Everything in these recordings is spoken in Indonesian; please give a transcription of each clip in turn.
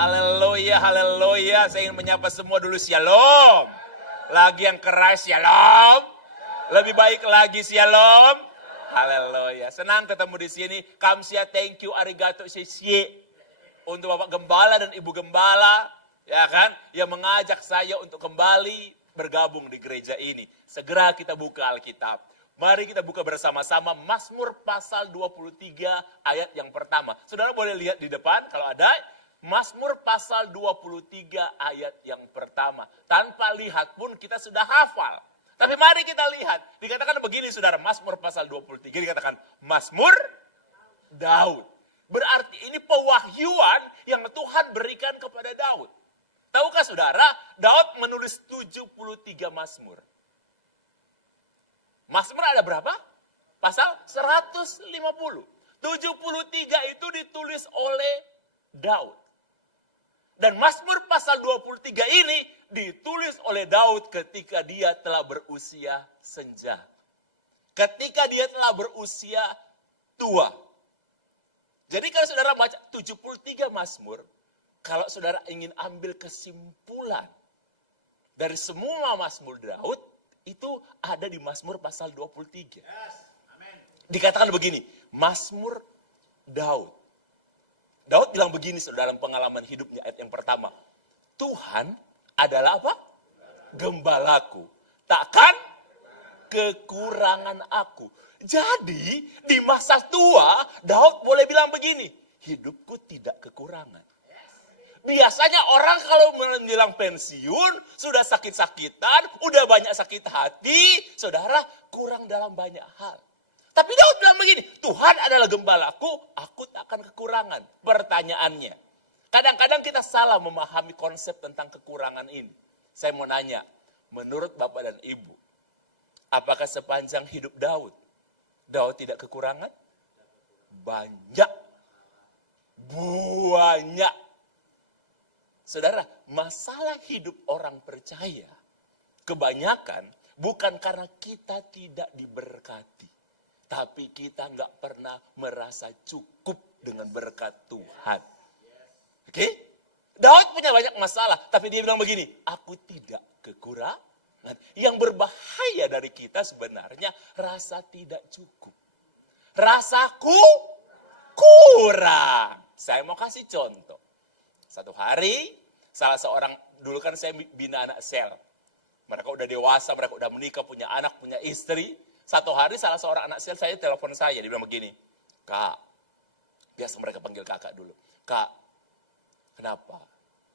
Haleluya, haleluya. Saya ingin menyapa semua dulu shalom. Lagi yang keras shalom. Lebih baik lagi shalom. Haleluya. Senang ketemu di sini. Kamsia, thank you, arigato, seisie. Untuk Bapak Gembala dan Ibu Gembala, ya kan, yang mengajak saya untuk kembali bergabung di gereja ini. Segera kita buka Alkitab. Mari kita buka bersama-sama Mazmur pasal 23 ayat yang pertama. Saudara boleh lihat di depan kalau ada. Mazmur pasal 23 ayat yang pertama. Tanpa lihat pun kita sudah hafal. Tapi mari kita lihat. Dikatakan begini saudara, Mazmur pasal 23 dikatakan Mazmur Daud. Berarti ini pewahyuan yang Tuhan berikan kepada Daud. Tahukah saudara, Daud menulis 73 Mazmur. Mazmur ada berapa? Pasal 150. 73 itu ditulis oleh Daud. Dan Mazmur pasal 23 ini ditulis oleh Daud ketika dia telah berusia senja. Ketika dia telah berusia tua. Jadi kalau saudara baca 73 Mazmur, kalau saudara ingin ambil kesimpulan dari semua Mazmur Daud, itu ada di Mazmur pasal 23. Dikatakan begini, Mazmur Daud. Daud bilang begini saudara dalam pengalaman hidupnya ayat yang pertama. Tuhan adalah apa? Gembalaku. Takkan kekurangan aku. Jadi di masa tua Daud boleh bilang begini. Hidupku tidak kekurangan. Biasanya orang kalau menjelang pensiun, sudah sakit-sakitan, udah banyak sakit hati, saudara kurang dalam banyak hal. Tapi Daud bilang begini, Tuhan adalah gembalaku, aku tak akan kekurangan. Pertanyaannya, kadang-kadang kita salah memahami konsep tentang kekurangan ini. Saya mau nanya, menurut Bapak dan Ibu, apakah sepanjang hidup Daud tidak kekurangan? Banyak. Banyak. Saudara, masalah hidup orang percaya, kebanyakan bukan karena kita tidak diberkati. Tapi kita nggak pernah merasa cukup dengan berkat Tuhan. Oke? Daud punya banyak masalah, tapi dia bilang begini, aku tidak kekurangan. Yang berbahaya dari kita sebenarnya rasa tidak cukup. Rasaku kurang. Saya mau kasih contoh. Satu hari, salah seorang, dulu kan saya bina anak sel. Mereka udah dewasa, mereka udah menikah, punya anak, punya istri. Satu hari salah seorang anak sel saya telepon saya, dia bilang begini, Kak, biasa mereka panggil kakak dulu. Kak, kenapa?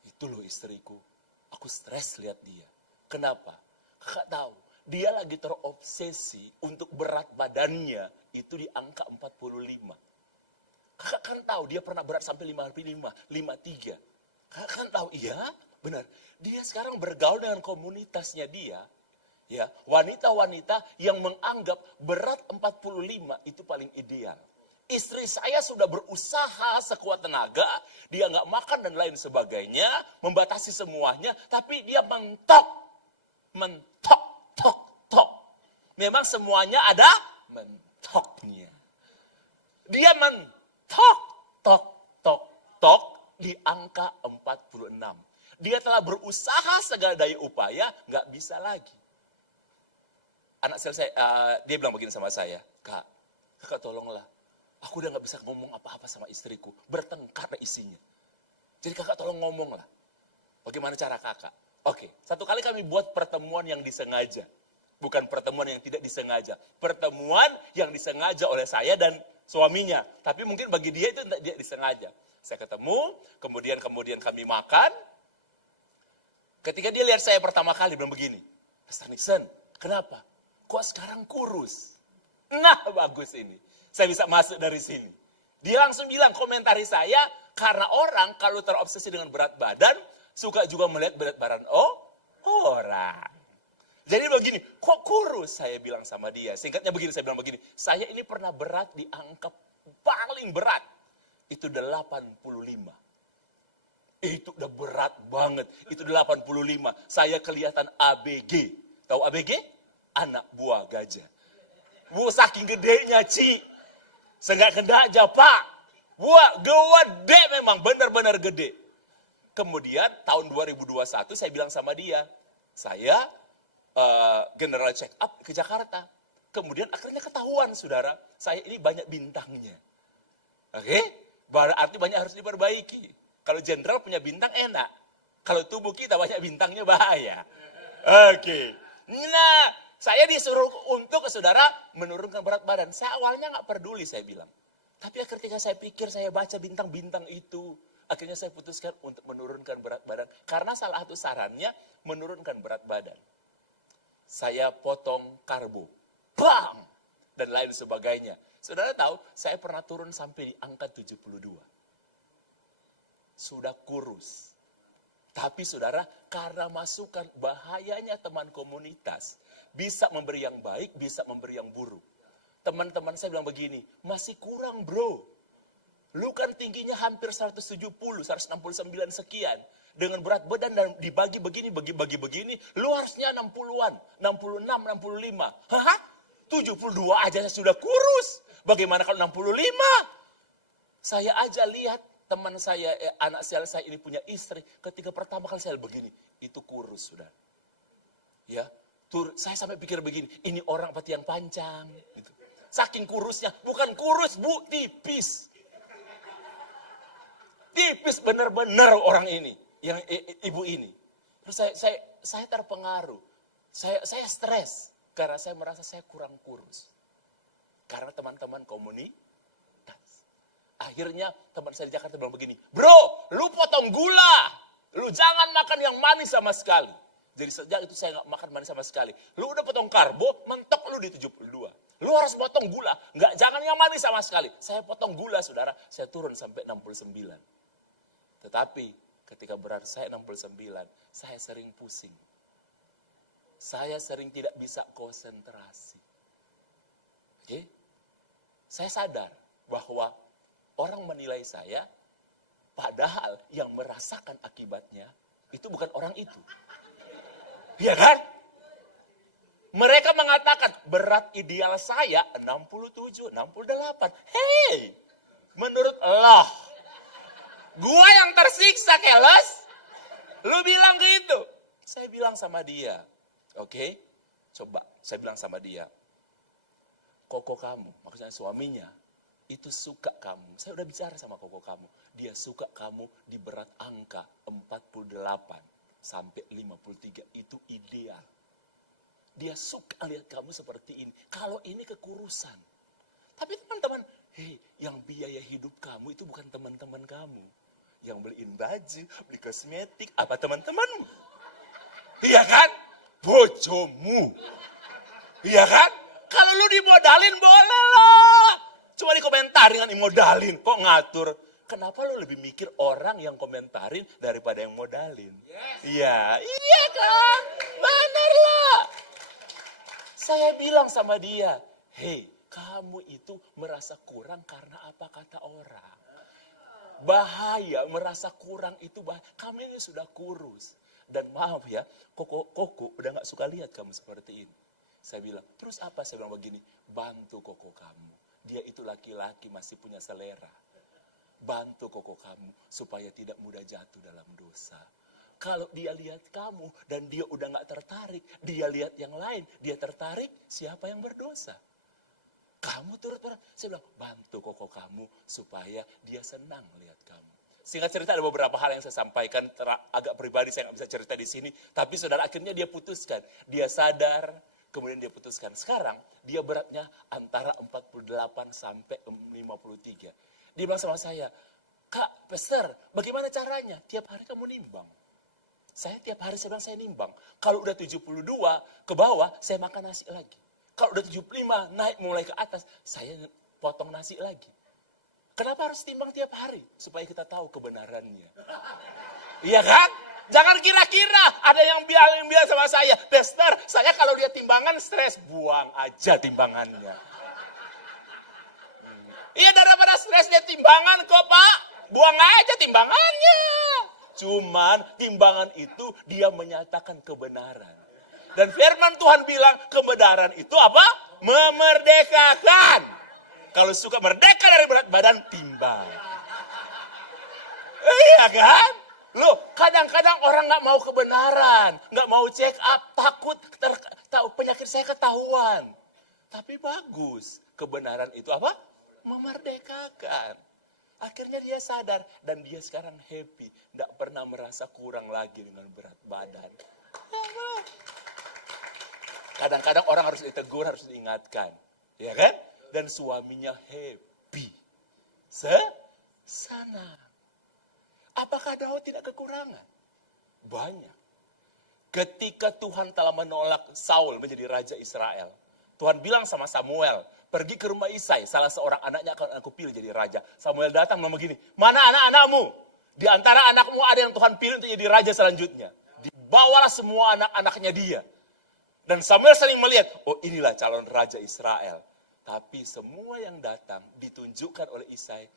Itu loh istriku, aku stres lihat dia. Kenapa? Kakak tahu, dia lagi terobsesi untuk berat badannya itu di angka 45. Kakak kan tahu dia pernah berat sampai 55, 53. Kakak kan tahu, iya benar. Dia sekarang bergaul dengan komunitasnya dia. Ya, wanita-wanita yang menganggap berat 45 itu paling ideal. Istri saya sudah berusaha sekuat tenaga, dia nggak makan dan lain sebagainya, membatasi semuanya, tapi dia mentok. Memang semuanya ada mentoknya. Dia mentok di angka 46. Dia telah berusaha segala daya upaya, nggak bisa lagi. Anak sel saya, dia bilang begini sama saya, kakak tolonglah, aku udah gak bisa ngomong apa-apa sama istriku, bertengkar isinya. Jadi kakak tolong ngomonglah, bagaimana cara kakak? Oke, satu kali kami buat pertemuan yang disengaja, bukan pertemuan yang tidak disengaja. Pertemuan yang disengaja oleh saya dan suaminya, tapi mungkin bagi dia itu tidak disengaja. Saya ketemu, kemudian kami makan. Ketika dia lihat saya pertama kali, bilang begini, Pastor Nixon, kenapa? Kok sekarang kurus? Nah, bagus ini. Saya bisa masuk dari sini. Dia langsung bilang, komentari saya, karena orang kalau terobsesi dengan berat badan, suka juga melihat berat badan orang. Jadi begini, kok kurus? Saya bilang sama dia. Singkatnya begini, saya bilang begini, saya ini pernah berat di angka paling berat. Itu 85. Itu udah berat banget. Itu 85. Saya kelihatan ABG. Tahu ABG? Anak buah gajah. Saking gedenya, Ci. Senggak kendak aja, Pak. Gede memang, benar-benar gede. Kemudian tahun 2021 saya bilang sama dia, saya general check up ke Jakarta. Kemudian akhirnya ketahuan saudara, saya ini banyak bintangnya. Oke? Berarti banyak harus diperbaiki. Kalau jenderal punya bintang enak. Kalau tubuh kita banyak bintangnya bahaya. Oke. Nah, saya disuruh untuk saudara menurunkan berat badan. Saya awalnya nggak peduli saya bilang. Tapi ketika saya pikir, saya baca bintang-bintang itu. Akhirnya saya putuskan untuk menurunkan berat badan. Karena salah satu sarannya menurunkan berat badan. Saya potong karbo. Bang! Dan lain sebagainya. Saudara tahu, saya pernah turun sampai di angka 72. Sudah kurus. Tapi saudara, karena masukan bahayanya teman komunitas, bisa memberi yang baik, bisa memberi yang buruk. Teman-teman saya bilang begini, masih kurang bro. Lu kan tingginya hampir 170, 169 sekian. Dengan berat badan dan dibagi begini, bagi begini, lu harusnya 60-an, 66, 65. Hah? 72 aja saya sudah kurus. Bagaimana kalau 65? Saya aja lihat teman saya, anak saya ini punya istri. Ketika pertama kali saya begini, itu kurus sudah. Ya, saya sampai pikir begini, ini orang pati yang panjang. Gitu. Saking kurusnya, bukan kurus bu, tipis. Tipis benar-benar orang ini, yang ibu ini. Terus saya terpengaruh, saya stres karena saya merasa saya kurang kurus. Karena teman-teman komunitas. Akhirnya teman saya di Jakarta bilang begini, bro, lu potong gula, lu jangan makan yang manis sama sekali. Jadi sejak itu saya nggak makan manis sama sekali. Lu udah potong karbo, mentok lu di 72. Lu harus potong gula, jangan yang manis sama sekali. Saya potong gula saudara, saya turun sampai 69. Tetapi ketika berat saya 69, saya sering pusing. Saya sering tidak bisa konsentrasi. Oke? Saya sadar bahwa orang menilai saya, padahal yang merasakan akibatnya itu bukan orang itu. Iya kan? Mereka mengatakan berat ideal saya 67, 68. Hei, menurut Allah, gua yang tersiksa keles, lu bilang gitu. Saya bilang sama dia, oke, coba saya bilang sama dia, koko kamu, maksudnya suaminya, itu suka kamu. Saya udah bicara sama koko kamu. Dia suka kamu di berat angka 48 sampai 53. Itu ideal. Dia suka lihat kamu seperti ini. Kalau ini kekurusan. Tapi teman-teman, yang biaya hidup kamu itu bukan teman-teman kamu. Yang beliin baju, beli kosmetik, apa teman-temanmu? Iya kan? Bojomu. Iya kan? Kalau lu dimodalin boleh lah. Cuma dikomentarin kan dimodalin. Kok ngatur? Kenapa lu lebih mikir orang yang komentarin daripada yang modalin? Iya, iya kan? Benar lah. Saya bilang sama dia, hei, kamu itu merasa kurang karena apa kata orang. Bahaya, merasa kurang itu bahaya. Kamu ini sudah kurus. Dan maaf ya, koko udah gak suka lihat kamu seperti ini. Saya bilang, terus apa? Saya bilang begini, bantu koko kamu. Dia itu laki-laki masih punya selera. Bantu koko kamu supaya tidak mudah jatuh dalam dosa. Kalau dia lihat kamu dan dia udah gak tertarik, dia lihat yang lain, dia tertarik, siapa yang berdosa? Kamu turut-turut. Saya bilang, bantu koko kamu supaya dia senang lihat kamu. Singkat cerita ada beberapa hal yang saya sampaikan, agak pribadi saya gak bisa cerita di sini. Tapi saudara akhirnya dia putuskan, dia sadar, kemudian dia putuskan. Sekarang dia beratnya antara 48 sampai 53. Dia bilang sama saya, Kak, Pastor, bagaimana caranya? Tiap hari kamu nimbang. Saya tiap hari saya bilang saya nimbang. Kalau udah 72 ke bawah, saya makan nasi lagi. Kalau udah 75 naik mulai ke atas, saya potong nasi lagi. Kenapa harus timbang tiap hari? Supaya kita tahu kebenarannya. Iya kan? Jangan kira-kira ada yang bilang sama saya, Pastor, saya kalau lihat timbangan stres, buang aja timbangannya. Iya daripada stres lihat timbangan kok Pak, buang aja timbangannya. Cuman timbangan itu dia menyatakan kebenaran. Dan firman Tuhan bilang kebenaran itu apa? Memerdekakan. Kalau suka merdeka dari berat badan, timbang. Iya kan? Loh, kadang-kadang orang nggak mau kebenaran, nggak mau check up, takut penyakit saya ketahuan. Tapi bagus, kebenaran itu apa? Memerdekakan. Akhirnya dia sadar dan dia sekarang happy, nggak pernah merasa kurang lagi dengan berat badan. Kadang-kadang orang harus ditegur, harus diingatkan, ya kan? Dan suaminya happy, senang. Apakah Daud tidak kekurangan? Banyak. Ketika Tuhan telah menolak Saul menjadi raja Israel, Tuhan bilang sama Samuel, pergi ke rumah Isai, salah seorang anaknya akan aku pilih jadi raja. Samuel datang ngomong begini, mana anak-anakmu? Di antara anakmu ada yang Tuhan pilih untuk jadi raja selanjutnya. Dibawalah semua anak-anaknya dia. Dan Samuel saling melihat, oh inilah calon raja Israel. Tapi semua yang datang ditunjukkan oleh Isai,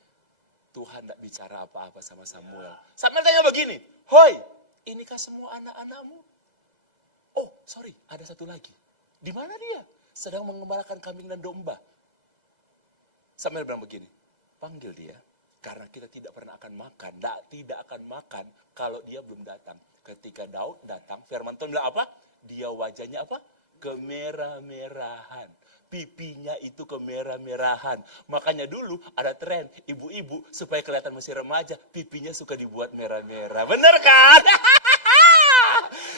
Tuhan tidak bicara apa-apa sama Samuel. Samuel tanya begini, hoi, inikah semua anak-anakmu? Oh, sorry, ada satu lagi. Di mana dia? Sedang mengembalakan kambing dan domba. Samuel bilang begini, panggil dia, karena kita tidak pernah akan makan, tidak akan makan kalau dia belum datang. Ketika Daud datang, firman Tuhan bilang apa? Dia wajahnya apa? Kemerah-merahan. Pipinya itu kemerah-merahan. Makanya dulu ada tren, ibu-ibu supaya kelihatan masih remaja, pipinya suka dibuat merah-merah. Bener kan?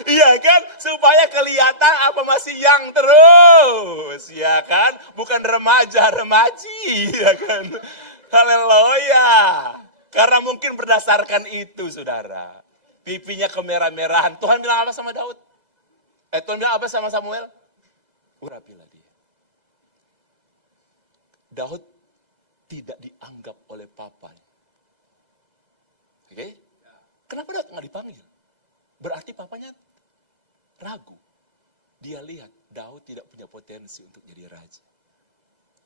Iya kan? Supaya kelihatan apa masih yang terus. Ya kan? Bukan remaja-remaji. Ya kan? Haleluya. Karena mungkin berdasarkan itu, saudara. Pipinya kemerah-merahan. Tuhan bilang apa sama Daud? Tuhan bilang apa sama Samuel? Urapilah dia. Daud tidak dianggap oleh papanya. Oke? Kenapa Daud nggak dipanggil? Berarti papanya ragu. Dia lihat Daud tidak punya potensi untuk jadi raja.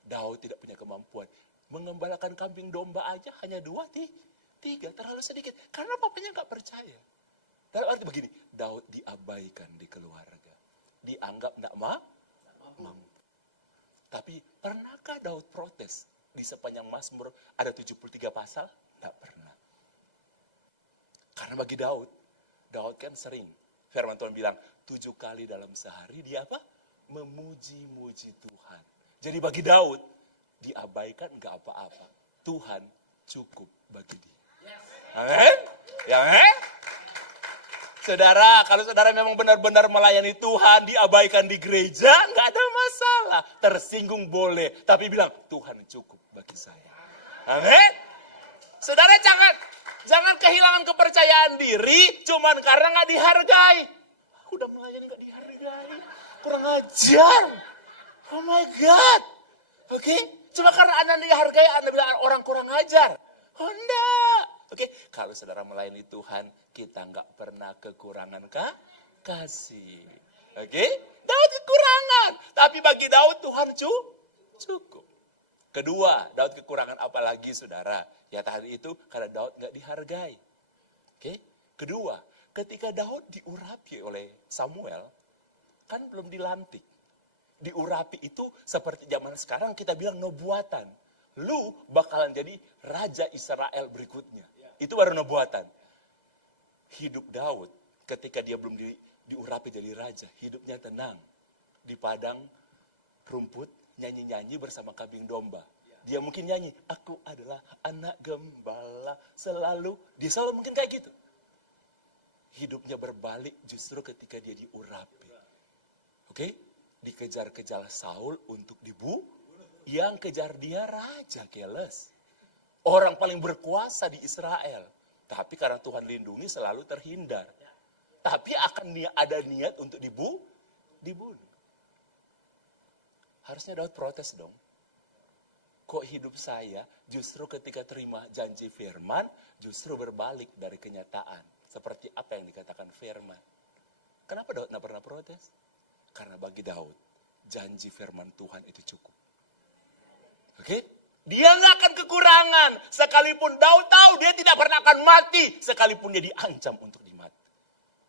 Daud tidak punya kemampuan. Mengembalakan kambing domba aja hanya 2, 3. Terlalu sedikit. Karena papanya nggak percaya. Dalam arti begini, Daud diabaikan di keluarga. Dianggap tidak mampu. Tapi pernahkah Daud protes? Di sepanjang Mazmur ada 73 pasal? Tidak pernah. Karena bagi Daud kan sering. Firman Tuhan bilang, 7 kali dalam sehari dia apa? Memuji-muji Tuhan. Jadi bagi Daud, diabaikan enggak apa-apa. Tuhan cukup bagi dia. Amin? Ya, amin? Saudara, kalau saudara memang benar-benar melayani Tuhan, diabaikan di gereja, enggak ada masalah. Tersinggung boleh, tapi bilang, Tuhan cukup bagi saya. Amin? Saudara jangan kehilangan kepercayaan diri, cuman karena nggak dihargai. Aku udah melayani nggak dihargai, kurang ajar. Oh my God, oke? Cuma karena Anda dihargai, Anda bilang orang kurang ajar. Oh enggak, oke? Kalau saudara melayani Tuhan, kita nggak pernah kekurangan kasih, oke? Daud kekurangan, tapi bagi Daud Tuhan cukup. Kedua, Daud kekurangan apa lagi, saudara? Ya tadi itu karena Daud nggak dihargai. Oke? Kedua, ketika Daud diurapi oleh Samuel, kan belum dilantik. Diurapi itu seperti zaman sekarang kita bilang nubuatan. Lu bakalan jadi raja Israel berikutnya. Itu baru nubuatan. Hidup Daud ketika dia belum diurapi jadi raja, hidupnya tenang. Di padang rumput, nyanyi-nyanyi bersama kambing domba. Dia mungkin nyanyi, aku adalah anak gembala selalu. Dia selalu mungkin kayak gitu. Hidupnya berbalik justru ketika dia diurapi. Oke? Dikejar-kejar Saul untuk dibunuh. Yang kejar dia Raja Keles. Orang paling berkuasa di Israel. Tapi karena Tuhan lindungi selalu terhindar. Tapi akan ada niat untuk dibunuh. Harusnya Daud protes dong. Kok hidup saya justru ketika terima janji firman, justru berbalik dari kenyataan. Seperti apa yang dikatakan firman. Kenapa Daud tidak pernah protes? Karena bagi Daud, janji firman Tuhan itu cukup. Oke? Dia nggak akan kekurangan. Sekalipun Daud tahu dia tidak pernah akan mati. Sekalipun dia diancam untuk dimati.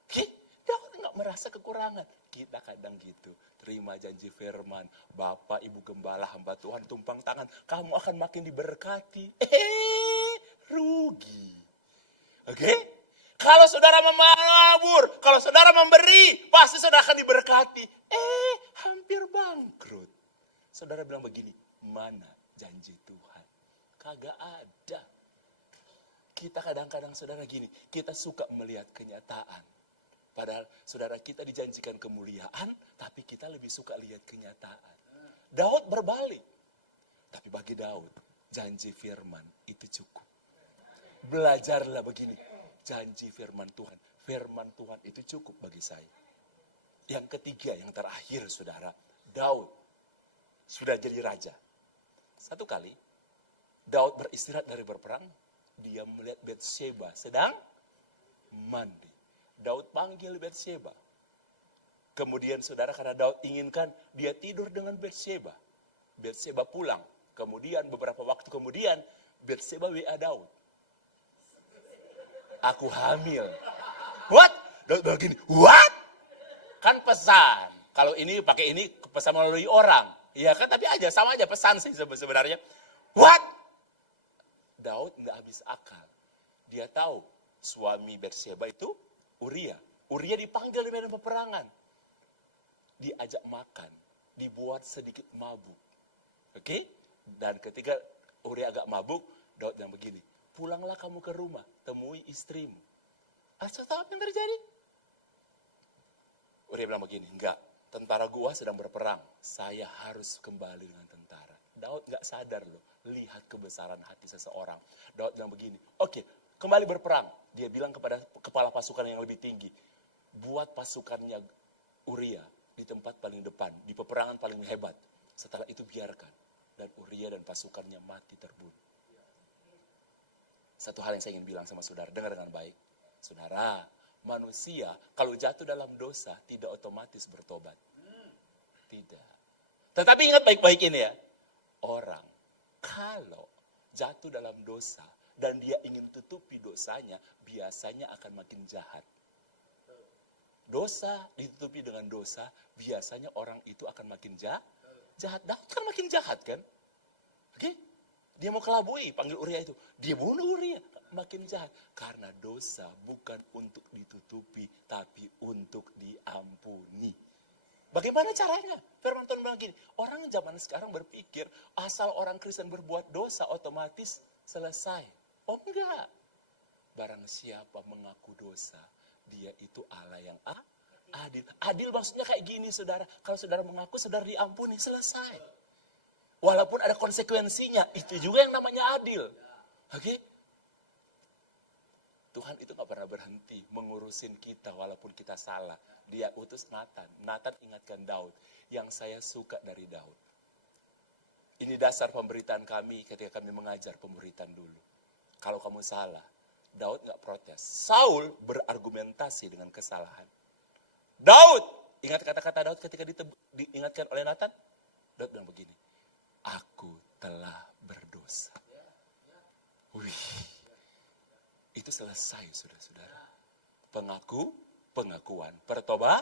Oke? Daud nggak merasa kekurangan. Kita kadang gitu. Terima janji firman. Bapak, Ibu Gembala, hamba Tuhan tumpang tangan. Kamu akan makin diberkati. Rugi. Oke? Kalau saudara menabur, kalau saudara memberi, pasti saudara akan diberkati. Hampir bangkrut. Saudara bilang begini, mana janji Tuhan? Kagak ada. Kita kadang-kadang saudara gini, kita suka melihat kenyataan. Padahal saudara kita dijanjikan kemuliaan, tapi kita lebih suka lihat kenyataan. Daud berbalik. Tapi bagi Daud, janji firman itu cukup. Belajarlah begini, janji firman Tuhan. Firman Tuhan itu cukup bagi saya. Yang ketiga, yang terakhir saudara, Daud sudah jadi raja. Satu kali, Daud beristirahat dari berperang, dia melihat Batsheba sedang mandi. Daud panggil Batsheba. Kemudian saudara, karena Daud inginkan, dia tidur dengan Batsheba. Batsheba pulang. Kemudian beberapa waktu kemudian, Batsheba WA Daud. Aku hamil. What? Daud bilang gini, what? Kan pesan. Kalau ini pakai ini pesan melalui orang. Ya kan, tapi aja sama aja pesan sih sebenarnya. What? Daud nggak habis akal. Dia tahu suami Batsheba itu Uria. Uria dipanggil di medan peperangan. Diajak makan, dibuat sedikit mabuk. Oke? Dan ketika Uria agak mabuk, Daud bilang begini, pulanglah kamu ke rumah, temui istrimu. Asal tahu apa yang terjadi? Uria bilang begini, enggak, tentara gua sedang berperang, saya harus kembali dengan tentara. Daud enggak sadar loh, lihat kebesaran hati seseorang. Daud bilang begini, oke, kembali berperang. Dia bilang kepada kepala pasukan yang lebih tinggi, buat pasukannya Uria di tempat paling depan, di peperangan paling hebat. Setelah itu biarkan. Dan Uria dan pasukannya mati terbunuh. Satu hal yang saya ingin bilang sama saudara, dengar dengan baik. Saudara, manusia kalau jatuh dalam dosa tidak otomatis bertobat. Tidak. Tetapi ingat baik-baik ini ya. Orang kalau jatuh dalam dosa dan dia ingin tutupi dosanya, biasanya akan makin jahat. Dosa ditutupi dengan dosa, biasanya orang itu akan makin jahat. Daud kan makin jahat kan? Oke? Dia mau kelabui, panggil Uria itu. Dia bunuh Uria, makin jahat. Karena dosa bukan untuk ditutupi, tapi untuk diampuni. Bagaimana caranya? Firman Tuhan bilang gini, orang zaman sekarang berpikir, asal orang Kristen berbuat dosa, otomatis selesai. Oh enggak. Barang siapa mengaku dosa, dia itu Allah yang adil. Adil maksudnya kayak gini saudara. Kalau saudara mengaku, saudara diampuni, selesai. Walaupun ada konsekuensinya, itu juga yang namanya adil. Oke? Tuhan itu gak pernah berhenti mengurusin kita walaupun kita salah. Dia utus Nathan. Nathan ingatkan Daud. Yang saya suka dari Daud. Ini dasar pemberitaan kami ketika kami mengajar pemberitaan dulu. Kalau kamu salah, Daud gak protes. Saul berargumentasi dengan kesalahan. Daud, ingat kata-kata Daud ketika diingatkan oleh Nathan? Daud bilang begini, aku telah berdosa. Wih, itu selesai saudara-saudara. Pengakuan, bertobat,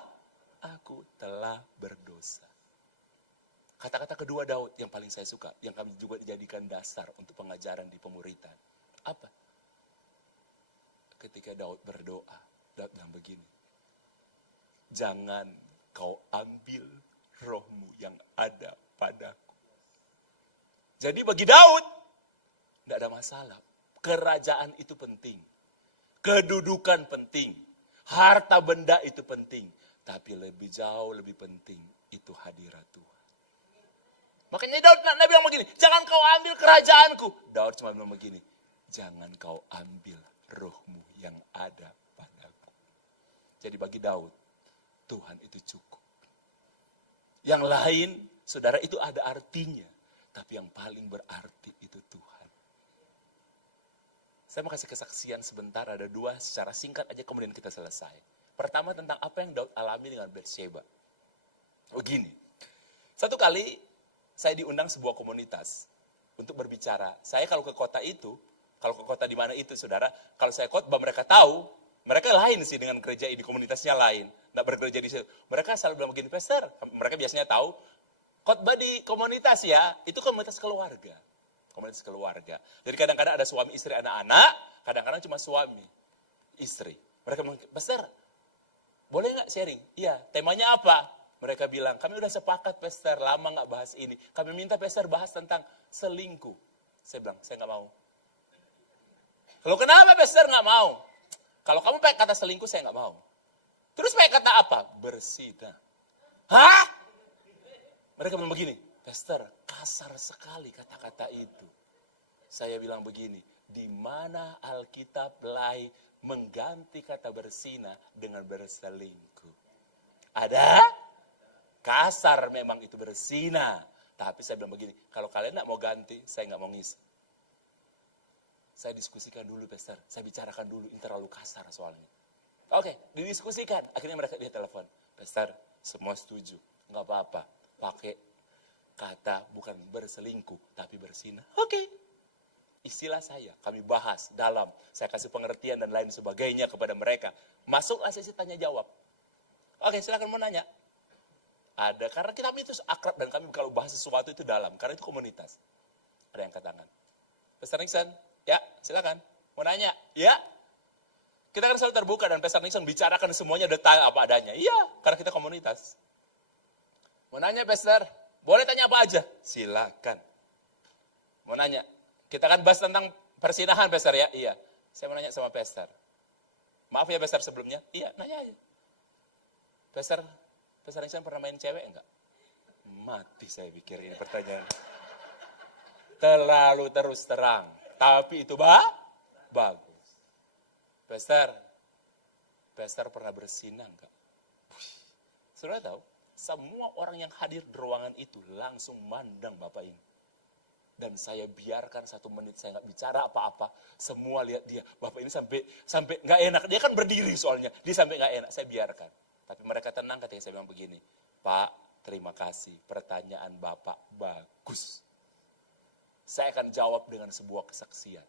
aku telah berdosa. Kata-kata kedua Daud yang paling saya suka, yang kami juga dijadikan dasar untuk pengajaran di pemuritan. Apa? Ketika Daud berdoa, Daud bilang begini, jangan kau ambil rohmu yang ada padaku. Jadi bagi Daud, tidak ada masalah. Kerajaan itu penting. Kedudukan penting. Harta benda itu penting. Tapi lebih jauh, lebih penting, itu hadirat Tuhan. Makanya Daud bilang begini, jangan kau ambil kerajaanku. Daud cuma bilang begini, jangan kau ambil rohmu yang ada padaku. Jadi bagi Daud, Tuhan itu cukup. Yang lain, saudara, itu ada artinya. Tapi yang paling berarti itu Tuhan. Saya mau kasih kesaksian sebentar, ada dua secara singkat aja kemudian kita selesai. Pertama tentang apa yang Daud alami dengan Batsheba. Begini, satu kali saya diundang sebuah komunitas untuk berbicara. Saya kalau ke kota itu, kalau ke kota di mana itu saudara, kalau saya khotbah mereka tahu, mereka lain sih dengan gereja ini, komunitasnya lain. Nggak bergereja di situ. Mereka selalu bilang begini, Pastor, mereka biasanya tahu, khotbah di komunitas ya, itu komunitas keluarga. Komunitas keluarga. Jadi kadang-kadang ada suami, istri, anak-anak, kadang-kadang cuma suami, istri. Mereka bilang, Pastor, boleh nggak sharing? Iya, temanya apa? Mereka bilang, kami udah sepakat Pastor, lama nggak bahas ini. Kami minta Pastor bahas tentang selingkuh. Saya bilang, saya nggak mau. Kalau kenapa Pastor nggak mau? Kalau kamu pakai kata selingkuh, saya nggak mau. Terus pakai kata apa? Berzina. Hah? Mereka bilang begini, Pastor, kasar sekali kata-kata itu. Saya bilang begini, di mana Alkitab mulai mengganti kata berzina dengan berselingkuh? Ada? Kasar memang itu berzina. Tapi saya bilang begini, kalau kalian nggak mau ganti, saya nggak mau ngisi. Saya diskusikan dulu, Pastor. Saya bicarakan dulu, ini terlalu kasar soalnya. Oke, didiskusikan. Akhirnya dia telepon. Pastor, semua setuju. Nggak apa-apa. Pakai kata bukan berselingkuh, tapi berzina. Oke. Istilah saya, kami bahas dalam. Saya kasih pengertian dan lain sebagainya kepada mereka. Masuklah sesi tanya jawab. Oke, silakan mau nanya. Ada, karena kami itu akrab dan kami kalau bahas sesuatu itu dalam. Karena itu komunitas. Ada yang angkat tangan. Pastor Nixon, ya silakan. Mau nanya? Ya. Kita kan selalu terbuka dan Pastor Nixon bicarakan semuanya detail apa adanya. Iya, karena kita komunitas. Mau nanya Pastor? Boleh tanya apa aja? Silakan. Mau nanya? Kita kan bahas tentang persinahan Pastor ya? Iya. Saya mau nanya sama Pastor. Maaf ya Pastor sebelumnya? Iya, nanya aja. Pastor Nixon pernah main cewek enggak? Mati saya pikir ini pertanyaan. Terlalu terus terang. Tapi itu bagus. Pastor pernah berzina enggak? Sudah tahu? Semua orang yang hadir di ruangan itu langsung mandang Bapak ini. Dan saya biarkan 1 menit, saya nggak bicara apa-apa. Semua lihat dia. Bapak ini sampai nggak enak. Dia kan berdiri soalnya. Dia sampai nggak enak, saya biarkan. Tapi mereka tenang ketika saya bilang begini, Pak, terima kasih, pertanyaan Bapak bagus. Saya akan jawab dengan sebuah kesaksian.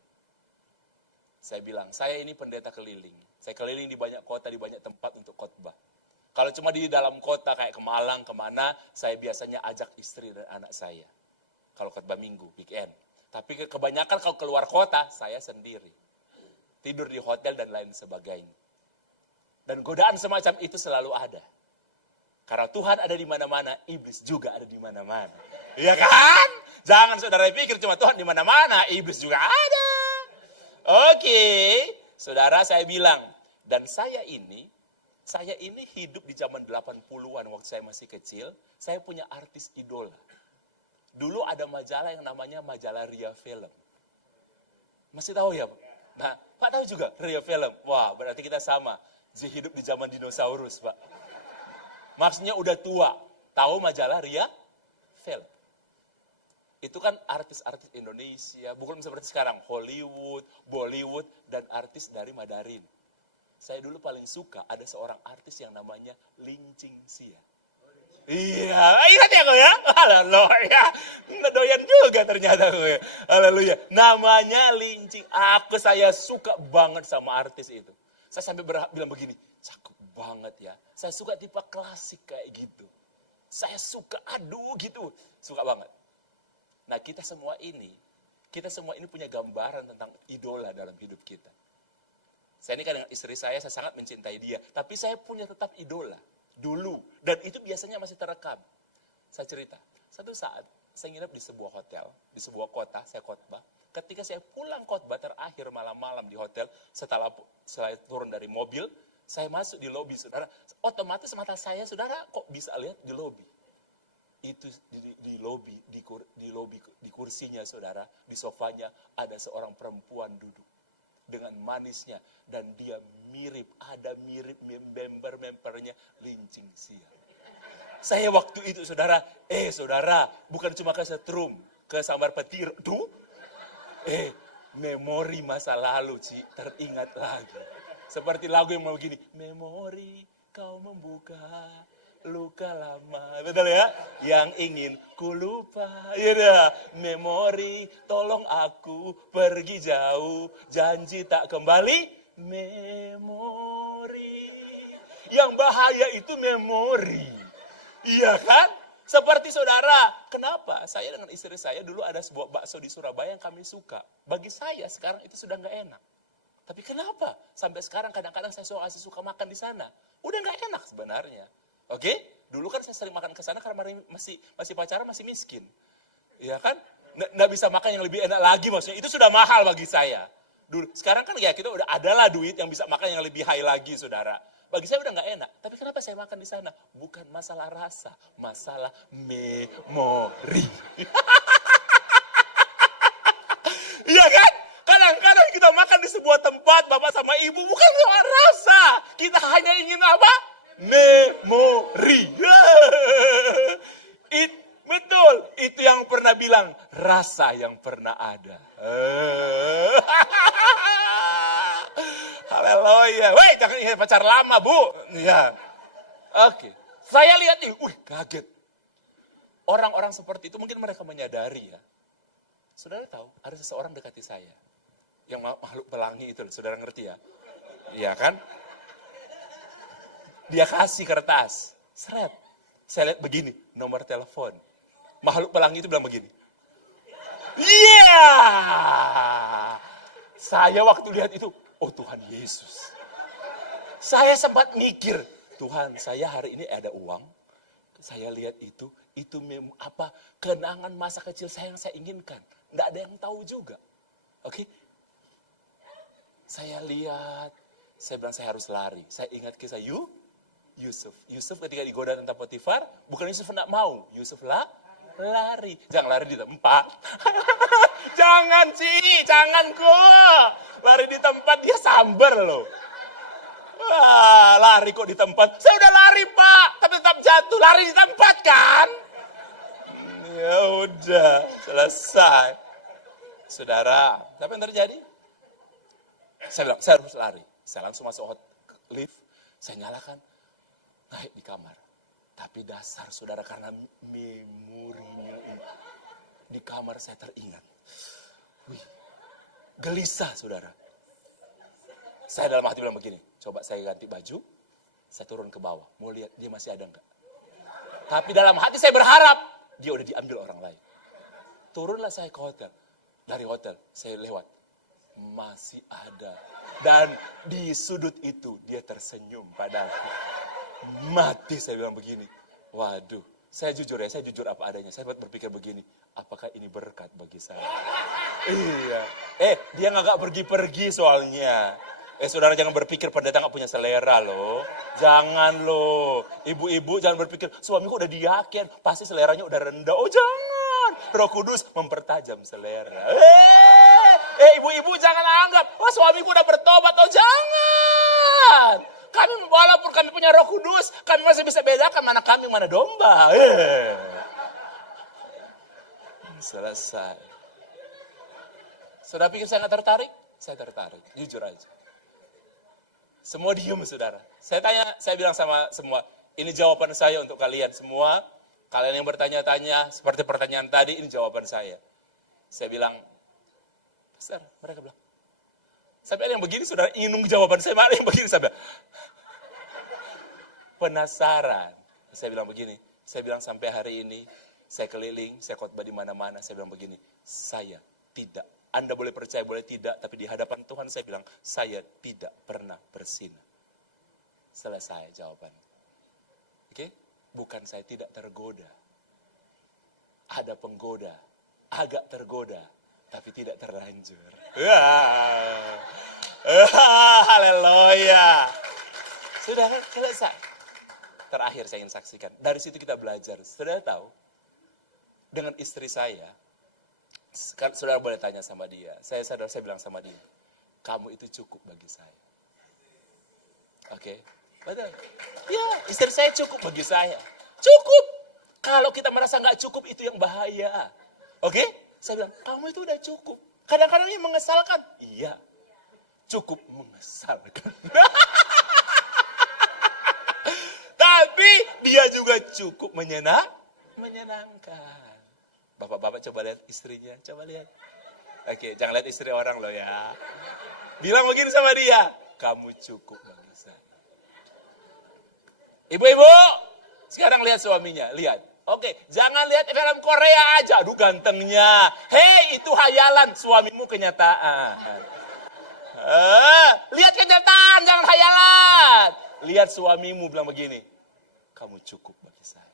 Saya bilang, saya ini pendeta keliling. Saya keliling di banyak kota, di banyak tempat untuk khotbah. Kalau cuma di dalam kota kayak ke Malang, kemana, saya biasanya ajak istri dan anak saya. Kalau khotbah minggu, weekend. Tapi kebanyakan kalau keluar kota, saya sendiri. Tidur di hotel dan lain sebagainya. Dan godaan semacam itu selalu ada. Karena Tuhan ada di mana-mana, iblis juga ada di mana-mana. Iya kan? Jangan saudara pikir cuma Tuhan di mana-mana, iblis juga ada. Oke, saudara saya bilang, dan saya ini hidup di zaman 80-an waktu saya masih kecil, saya punya artis idola. Dulu ada majalah yang namanya majalah Ria Film. Masih tahu ya? Nah, Pak tahu juga Ria Film. Wah, berarti kita sama. Hidup di zaman dinosaurus, Pak. Maksudnya udah tua. Tahu majalah Ria Film. Itu kan artis-artis Indonesia, bukan seperti sekarang, Hollywood, Bollywood, dan artis dari Madarin. Saya dulu paling suka ada seorang artis yang namanya Lincing Sia. Iya, ingat ya kok ya? Haleluya. Doyan juga ternyata kok ya. Haleluya. Namanya Lincing. Saya suka banget sama artis itu. Saya sampai bilang begini, cakep banget ya. Saya suka tipe klasik kayak gitu. Saya suka, gitu. Suka banget. Nah kita semua ini punya gambaran tentang idola dalam hidup kita. Saya ini kan dengan istri saya sangat mencintai dia. Tapi saya punya tetap idola. Dulu. Dan itu biasanya masih terekam. Saya cerita, satu saat saya nginep di sebuah hotel, di sebuah kota, saya khotbah. Ketika saya pulang khotbah terakhir malam-malam di hotel, setelah turun dari mobil, saya masuk di lobi, saudara. Otomatis mata saya, saudara, kok bisa lihat di lobi? Itu di lobi, di kursinya, saudara, di sofanya, ada seorang perempuan duduk. Dengan manisnya, dan dia mirip member-membernya Lincing Sia. Saya waktu itu, saudara, bukan cuma kesetrum, kesambar petir, memori masa lalu, teringat lagi. Seperti lagu yang mau begini, memori kau membuka luka lama. Betul ya? Yang ingin ku lupa. Ya, memori tolong aku pergi jauh, janji tak kembali. Memori. Yang bahaya itu memori. Iya kan? Seperti saudara, kenapa? Saya dengan istri saya dulu ada sebuah bakso di Surabaya yang kami suka. Bagi saya sekarang itu sudah nggak enak. Tapi kenapa? Sampai sekarang kadang-kadang saya suka makan di sana. Udah nggak enak sebenarnya. Oke? Dulu kan saya sering makan ke sana karena masih pacaran, masih miskin. Iya kan? Nggak bisa makan yang lebih enak lagi maksudnya. Itu sudah mahal bagi saya. Dulu, sekarang kan ya kita udah adalah duit yang bisa makan yang lebih high lagi, saudara. Bagi saya udah nggak enak. Tapi kenapa saya makan di sana? Bukan masalah rasa, masalah memori. Iya kan? Kadang-kadang kita makan di sebuah tempat, bapak sama ibu, bukan soal rasa. Kita hanya ingin apa? Memori. Betul, itu yang pernah bilang, rasa yang pernah ada. Haleluya. Woi, jangan ingat pacar lama, Bu. Ya. Oke. Saya lihat ini, kaget. Orang-orang seperti itu mungkin mereka menyadari ya. Saudara tahu, ada seseorang dekati saya. Yang makhluk pelangi itu, saudara ngerti ya? Iya kan? Dia kasih kertas. Seret. Saya lihat begini, nomor telepon. Makhluk pelangi itu bilang begini. Iya! Saya waktu lihat itu, oh Tuhan Yesus. Saya sempat mikir, Tuhan saya hari ini ada uang. Saya lihat itu kenangan masa kecil saya yang saya inginkan. Nggak ada yang tahu juga. Oke? Saya lihat, saya bilang saya harus lari. Saya ingat kisah Yusuf. Yusuf ketika digoda tentang Potifar, bukan Yusuf enggak mau. Yusuf lari. Jangan lari di tempat. Jangan kok. Lari di tempat dia sambar loh. Lari kok di tempat. Saya udah lari Pak, tapi tetap jatuh. Lari di tempat kan? Ya udah, selesai. Saudara, apa yang terjadi? Saya bilang, saya harus lari. Saya langsung masuk lift, saya nyalakan, naik di kamar. Tapi dasar saudara, karena memorinya ini. Di kamar saya teringat. Gelisah saudara. Saya dalam hati bilang begini, coba saya ganti baju, saya turun ke bawah. Mau lihat dia masih ada enggak. Tapi dalam hati saya berharap, dia udah diambil orang lain. Turunlah saya ke hotel. Dari hotel, saya lewat. Masih ada. Dan di sudut itu, dia tersenyum padaku. Mati saya bilang begini. Waduh, saya jujur apa adanya. Saya berpikir begini, apakah ini berkat bagi saya? Iya. Dia nggak pergi-pergi soalnya. Saudara jangan berpikir pendeta nggak punya selera loh. Jangan loh. Ibu-ibu jangan berpikir, suamiku udah diyakin, pasti seleranya udah rendah. Oh jangan. Roh Kudus mempertajam selera. Ibu-ibu jangan anggap, wah suamiku udah bertobat. Oh jangan. Walaupun kami punya Roh Kudus, kami masih bisa bedakan mana kambing, mana domba. Selesai. Saudara pikir saya nggak tertarik? Saya tertarik, jujur aja. Semua diem saudara. Saya bilang sama semua, ini jawaban saya untuk kalian semua. Kalian yang bertanya-tanya, seperti pertanyaan tadi, ini jawaban saya. Saya bilang, Pastor, mereka bilang. Sampai ada yang begini, saudara, ingin nunggu jawaban saya. Ada yang begini, saya bilang. Penasaran. Saya bilang begini, saya bilang sampai hari ini, saya keliling, saya khotbah di mana-mana, saya bilang begini, saya tidak. Anda boleh percaya, boleh tidak, tapi di hadapan Tuhan saya bilang, saya tidak pernah bersinah. Selesai jawabannya. Oke? Bukan saya tidak tergoda. Ada penggoda, agak tergoda, tapi tidak terlanjur. Haleluya. Sudah kan selesai. Terakhir saya ingin saksikan. Dari situ kita belajar. Saudara tahu, dengan istri saya, saudara boleh tanya sama dia. Saya bilang sama dia, kamu itu cukup bagi saya. Oke? Betul? Ya, istri saya cukup bagi saya. Cukup. Kalau kita merasa nggak cukup, itu yang bahaya. Oke? Saya bilang, kamu itu udah cukup. Kadang-kadang ini mengesalkan. Iya. Cukup mengesalkan. Tapi dia juga cukup menyenangkan. Bapak-bapak coba lihat istrinya. Coba lihat. Oke, jangan lihat istri orang loh ya. Bilang begini sama dia. Kamu cukup bagi saya. Ibu-ibu, sekarang lihat suaminya, lihat. Oke, jangan lihat film Korea aja, aduh gantengnya. Hei, itu hayalan, suamimu kenyataan. Lihat kenyataan, jangan hayalan. Lihat suamimu bilang begini, kamu cukup bagi saya.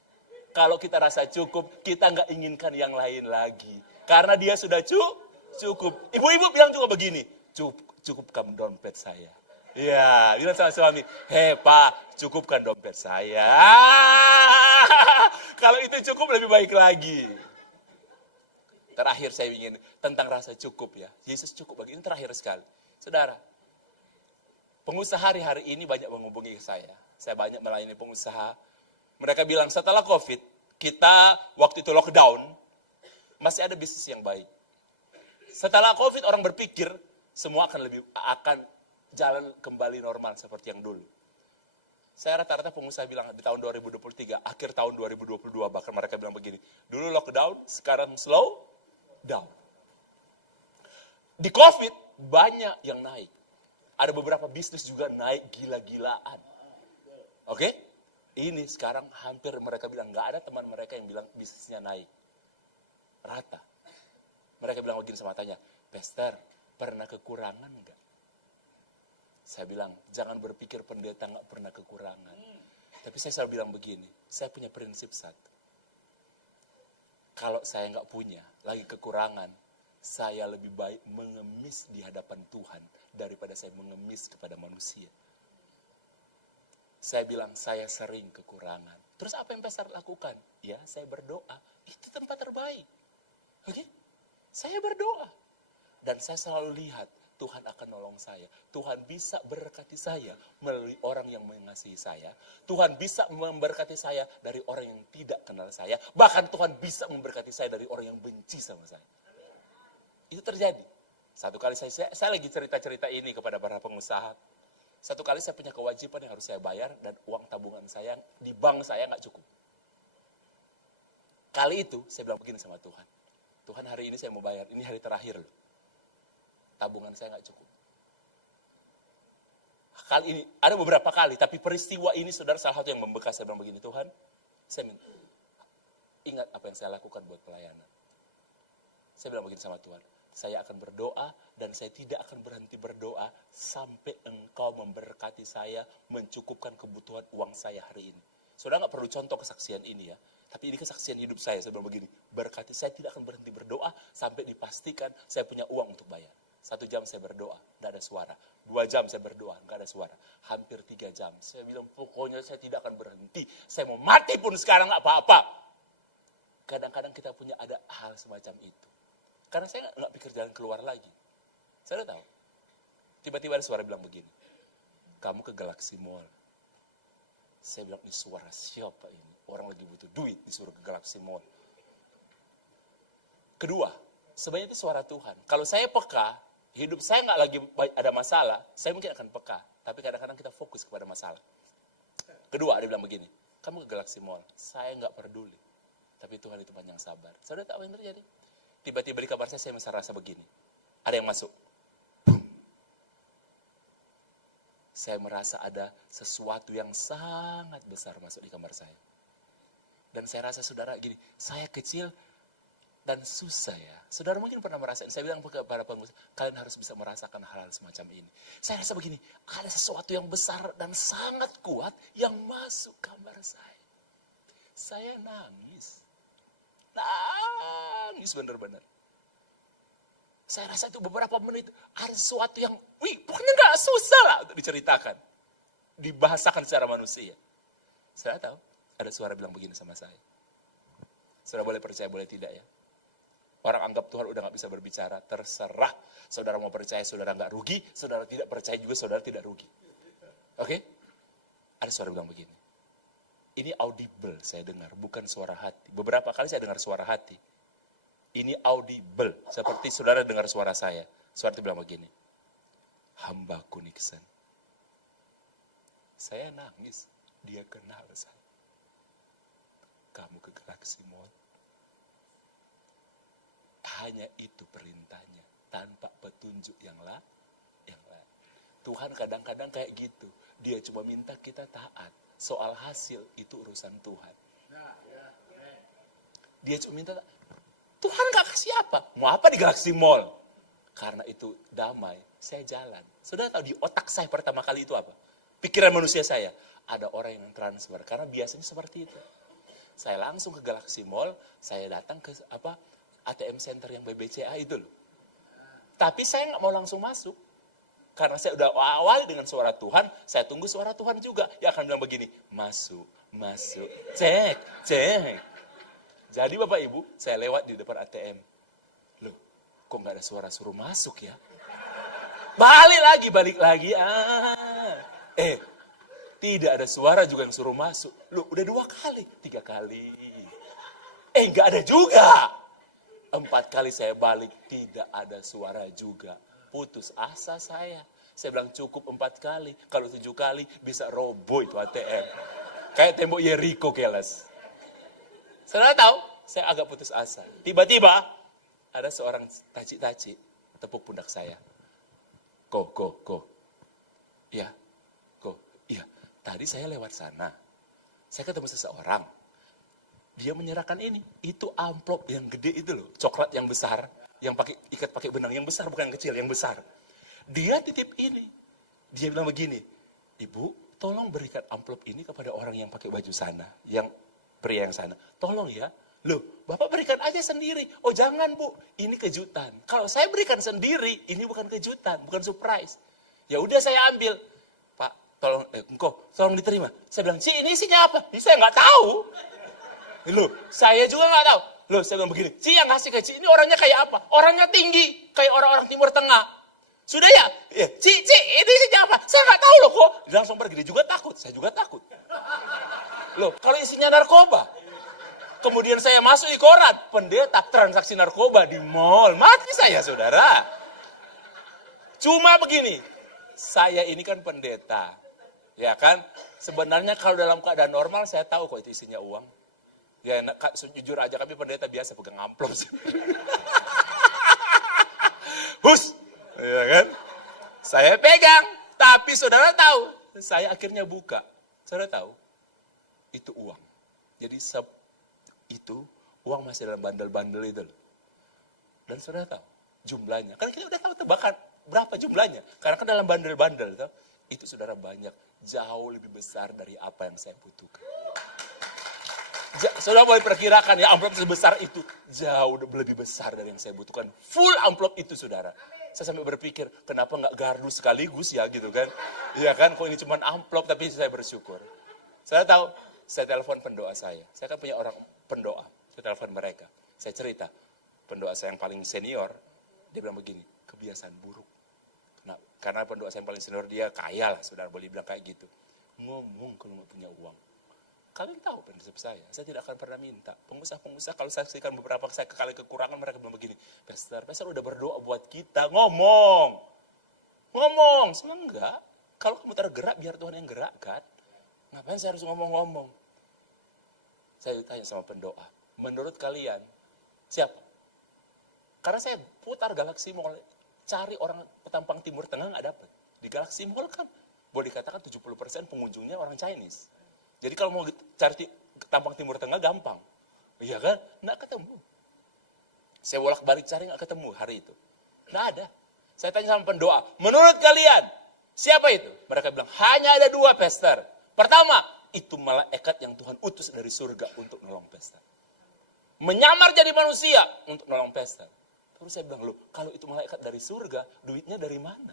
Kalau kita rasa cukup, kita nggak inginkan yang lain lagi. Karena dia sudah cukup. Ibu-ibu bilang juga begini, cukupkan dompet saya. Ya, bilang sama suami, Pak, cukupkan dompet saya. Kalau itu cukup lebih baik lagi. Terakhir saya ingin tentang rasa cukup ya. Yesus cukup bagi ini terakhir sekali. Saudara, pengusaha hari-hari ini banyak menghubungi saya. Saya banyak melayani pengusaha. Mereka bilang setelah COVID, kita waktu itu lockdown, masih ada bisnis yang baik. Setelah COVID orang berpikir semua akan jalan kembali normal seperti yang dulu. Saya rata-rata pengusaha bilang di tahun 2023, akhir tahun 2022 bahkan mereka bilang begini, dulu lockdown, sekarang slow down. Di COVID banyak yang naik. Ada beberapa bisnis juga naik gila-gilaan. Oke? Ini sekarang hampir mereka bilang, nggak ada teman mereka yang bilang bisnisnya naik. Rata. Mereka bilang begini sama tanya, Pastor, pernah kekurangan nggak? Saya bilang, jangan berpikir pendeta nggak pernah kekurangan. Tapi saya selalu bilang begini, saya punya prinsip satu. Kalau saya nggak punya lagi kekurangan, saya lebih baik mengemis di hadapan Tuhan daripada saya mengemis kepada manusia. Saya bilang, saya sering kekurangan. Terus apa yang pastor lakukan? Ya, saya berdoa. Itu tempat terbaik. Oke? Saya berdoa. Dan saya selalu lihat, Tuhan akan nolong saya. Tuhan bisa berkati saya melalui orang yang mengasihi saya. Tuhan bisa memberkati saya dari orang yang tidak kenal saya. Bahkan Tuhan bisa memberkati saya dari orang yang benci sama saya. Itu terjadi. Satu kali saya lagi cerita-cerita ini kepada para pengusaha. Satu kali saya punya kewajiban yang harus saya bayar dan uang tabungan saya di bank saya nggak cukup. Kali itu saya bilang begini sama Tuhan. Tuhan, hari ini saya mau bayar, ini hari terakhir loh. Tabungan saya nggak cukup. Kali ini, ada beberapa kali, tapi peristiwa ini saudara salah satu yang membekas. Saya bilang begini, Tuhan, saya minta, ingat apa yang saya lakukan buat pelayanan. Saya bilang begini sama Tuhan, saya akan berdoa dan saya tidak akan berhenti berdoa sampai Engkau memberkati saya, mencukupkan kebutuhan uang saya hari ini. Saudara nggak perlu contoh kesaksian ini ya, tapi ini kesaksian hidup saya bilang begini, berkati saya tidak akan berhenti berdoa sampai dipastikan saya punya uang untuk bayar. 1 jam saya berdoa, tidak ada suara. 2 jam saya berdoa, nggak ada suara. Hampir 3 jam. Saya bilang, pokoknya saya tidak akan berhenti. Saya mau mati pun sekarang nggak apa-apa. Kadang-kadang kita punya ada hal semacam itu. Karena saya nggak pikir jalan keluar lagi. Saya udah tahu. Tiba-tiba ada suara bilang begini, kamu ke Galaxy Mall. Saya bilang, ini suara siapa ini? Orang lagi butuh duit, disuruh ke Galaxy Mall. Kedua, sebenarnya itu suara Tuhan. Kalau saya peka, hidup saya nggak lagi ada masalah, saya mungkin akan peka. Tapi kadang-kadang kita fokus kepada masalah. Kedua, dia bilang begini, kamu ke Galaxy Mall, saya nggak peduli. Tapi Tuhan itu panjang sabar. Saudara tahu apa yang terjadi? Tiba-tiba di kamar saya merasa begini. Ada yang masuk. Saya merasa ada sesuatu yang sangat besar masuk di kamar saya. Dan saya rasa saudara gini, saya kecil dan susah ya. Saudara mungkin pernah merasakan, saya bilang kepada pengusaha, kalian harus bisa merasakan hal-hal semacam ini. Saya rasa begini, ada sesuatu yang besar dan sangat kuat yang masuk kamar saya. Saya nangis. Nangis benar-benar. Saya rasa itu beberapa menit, ada sesuatu yang, pokoknya gak susah lah untuk diceritakan. Dibahasakan secara manusia. Saya tahu, ada suara bilang begini sama saya. Saudara boleh percaya, boleh tidak ya. Orang anggap Tuhan udah gak bisa berbicara, terserah. Saudara mau percaya, saudara gak rugi. Saudara tidak percaya juga, saudara tidak rugi. Oke? Ada suara bilang begini. Ini audible saya dengar, bukan suara hati. Beberapa kali saya dengar suara hati. Ini audible, seperti saudara dengar suara saya. Suara itu bilang begini, hambaku Nixon. Saya nangis, dia kenal saya. Kamu ke Galaxy Mall. Hanya itu perintahnya, tanpa petunjuk yang lain. Tuhan kadang-kadang kayak gitu. Dia cuma minta kita taat. Soal hasil itu urusan Tuhan. Dia cuma minta Tuhan gak kasih apa? Mau apa di Galaxy Mall? Karena itu damai. Saya jalan. Saudara tahu di otak saya pertama kali itu apa? Pikiran manusia saya, ada orang yang transfer. Karena biasanya seperti itu. Saya langsung ke Galaxy Mall, saya datang ke ATM Center yang BBCA itu loh. Tapi saya nggak mau langsung masuk. Karena saya udah awali dengan suara Tuhan, saya tunggu suara Tuhan juga. Yang akan bilang begini, masuk, cek. Jadi Bapak Ibu, saya lewat di depan ATM. Loh, kok nggak ada suara suruh masuk ya? Balik lagi. Tidak ada suara juga yang suruh masuk. Loh, udah 2 kali, 3 kali. Nggak ada juga. 4 kali saya balik, tidak ada suara juga. Putus asa saya. Saya bilang cukup 4 kali. Kalau 7 kali bisa roboh itu ATM. Kayak tembok Yeriko keles. Saudara tahu, saya agak putus asa. Tiba-tiba ada seorang taci-taci tepuk pundak saya. Go. Iya. Tadi saya lewat sana. Saya ketemu seseorang. Dia menyerahkan ini. Itu amplop yang gede itu loh. Coklat yang besar. Yang ikat pakai benang. Yang besar bukan yang kecil, yang besar. Dia titip ini. Dia bilang begini. Ibu, tolong berikan amplop ini kepada orang yang pakai baju sana. Yang pria yang sana. Tolong ya. Loh, Bapak berikan aja sendiri. Oh jangan Bu, ini kejutan. Kalau saya berikan sendiri, ini bukan kejutan, bukan surprise. Ya udah saya ambil. Pak, tolong, tolong diterima. Saya bilang, Ci ini isinya apa? Ini saya nggak tahu. Loh, saya juga nggak tahu. Loh, saya bilang begini, Ci yang kasih ke Ci ini orangnya kayak apa? Orangnya tinggi, kayak orang-orang Timur Tengah. Sudah ya? Ci, ini isinya apa? Saya nggak tahu loh kok. Dia langsung pergi, dia juga takut, saya juga takut. Loh, kalau isinya narkoba. Kemudian saya masuk di koran, pendeta transaksi narkoba di mall. Mati saya, saudara. Cuma begini, saya ini kan pendeta. Ya kan, sebenarnya kalau dalam keadaan normal saya tahu kok itu isinya uang. Ya jujur aja kami pendeta biasa pegang amplop. Hus, ya kan. Saya pegang, tapi saudara tahu, saya akhirnya buka. Saudara tahu, itu uang. Jadi itu uang masih dalam bandel-bandel itu. Dan saudara tahu jumlahnya. Karena kita udah tahu tebakan berapa jumlahnya. Karena kan dalam bandel-bandel itu saudara banyak. Jauh lebih besar dari apa yang saya butuhkan. Saudara boleh perkirakan ya amplop sebesar itu. Jauh lebih besar dari yang saya butuhkan. Full amplop itu saudara. Saya sampai berpikir kenapa nggak gardu sekaligus ya gitu kan. Iya kan kok ini cuma amplop tapi saya bersyukur. Saya tahu. Saya telepon pendoa saya. Saya kan punya orang pendoa. Saya telepon mereka. Saya cerita. Pendoa saya yang paling senior. Dia bilang begini. Kebiasaan buruk. Karena pendoa saya yang paling senior dia kaya lah. Saudara boleh bilang kayak gitu. Ngomong kalau nggak punya uang. Kalian tahu prinsip saya. Saya tidak akan pernah minta. Pengusaha-pengusaha kalau saya saksikan beberapa kali kekurangan mereka bilang begini. Pastor udah berdoa buat kita. Ngomong. Sebenarnya enggak. Kalau kamu tergerak biar Tuhan yang gerakkan. Ngapain saya harus ngomong-ngomong? Saya ditanya sama pendoa, menurut kalian siapa? Karena saya putar Galaxy Mall, cari orang petampang Timur Tengah nggak dapat. Di Galaxy Mall kan boleh dikatakan 70% pengunjungnya orang Chinese. Jadi kalau mau cari tampang Timur Tengah gampang. Iya kan? Nggak ketemu. Saya bolak-balik cari nggak ketemu hari itu. Nggak ada. Saya tanya sama pendoa, menurut kalian siapa itu? Mereka bilang, hanya ada 2 pastor. Pertama, itu malaikat yang Tuhan utus dari surga untuk nolong pastor. Menyamar jadi manusia untuk nolong pastor. Terus saya bilang, loh kalau itu malaikat dari surga, duitnya dari mana?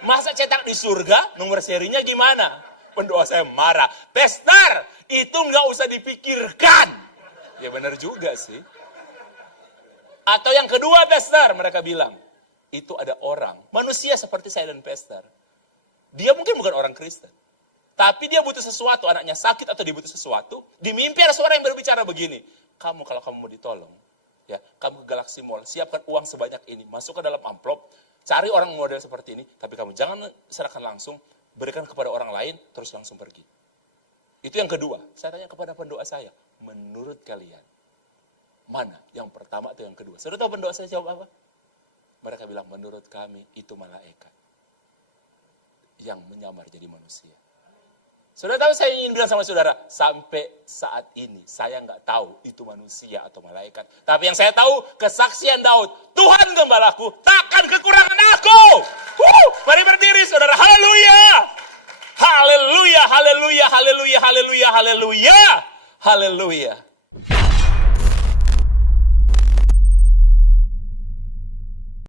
Masa cetak di surga, nomor serinya gimana? Pendoa saya marah. Pastor, itu nggak usah dipikirkan. Ya benar juga sih. Atau yang kedua pastor, mereka bilang. Itu ada orang, manusia seperti saya dan pastor. Dia mungkin bukan orang Kristen. Tapi dia butuh sesuatu, anaknya sakit atau dia butuh sesuatu. Di mimpi ada suara yang berbicara begini. Kalau kamu mau ditolong, ya kamu ke Galaxy Mall, siapkan uang sebanyak ini. Masuk ke dalam amplop, cari orang model seperti ini. Tapi kamu jangan serahkan langsung, berikan kepada orang lain, terus langsung pergi. Itu yang kedua. Saya tanya kepada pendoa saya, menurut kalian, mana yang pertama atau yang kedua? Saudara tahu pendoa saya jawab apa? Mereka bilang, menurut kami itu malaikat yang menyamar jadi manusia. Saudara tahu saya ingin bilang sama saudara, sampai saat ini saya nggak tahu itu manusia atau malaikat. Tapi yang saya tahu kesaksian Daud, Tuhan gembalaku takkan dan kekurangan aku. Mari berdiri saudara, haleluya. Haleluya, haleluya, haleluya, haleluya, haleluya. Haleluya.